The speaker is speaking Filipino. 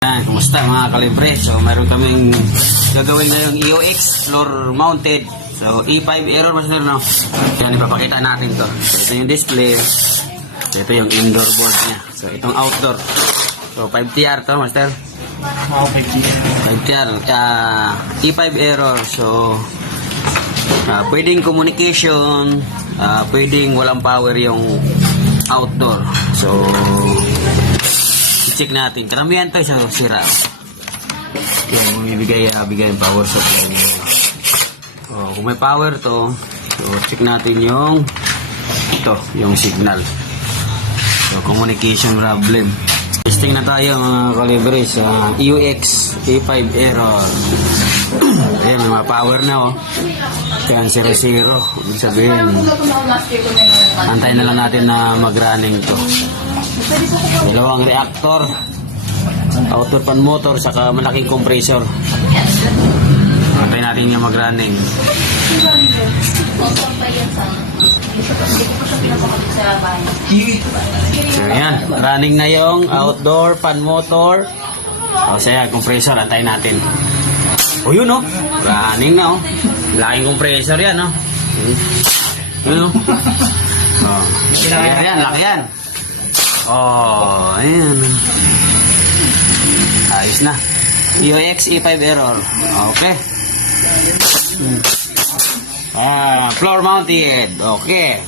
Kumusta mga kalibre? So meron kaming gagawin ngayong EOX floor mounted. So E5 error master, no? Yan, ipapakita natin to. So ito yung display. So ito yung indoor board niya. So itong outdoor. So 5TR to master. 5TR. E5 error. So pwedeng communication, pwedeng walang power yung outdoor. So check natin. Karamihan to sa sira. Yan, bigay yung power supply niya. Kung may power to, so check natin yung yung signal. So communication problem. Testing na tayo mga kalibre sa EOX E5 error. Ayan, may mga power na Kaya 0-0. Ibig sabihin, antayin na lang natin na mag-running to. Dalawang reactor, outdoor fan motor, saka malaking compressor. Antayin natin yung mag-running. So yan, running na yung outdoor fan motor. Saya compressor, antayin natin. Yun running na laking compressor yan yun laki yan. Ayan. Ayos na. EOX E5 error. Okay. Floor mounted. Okay.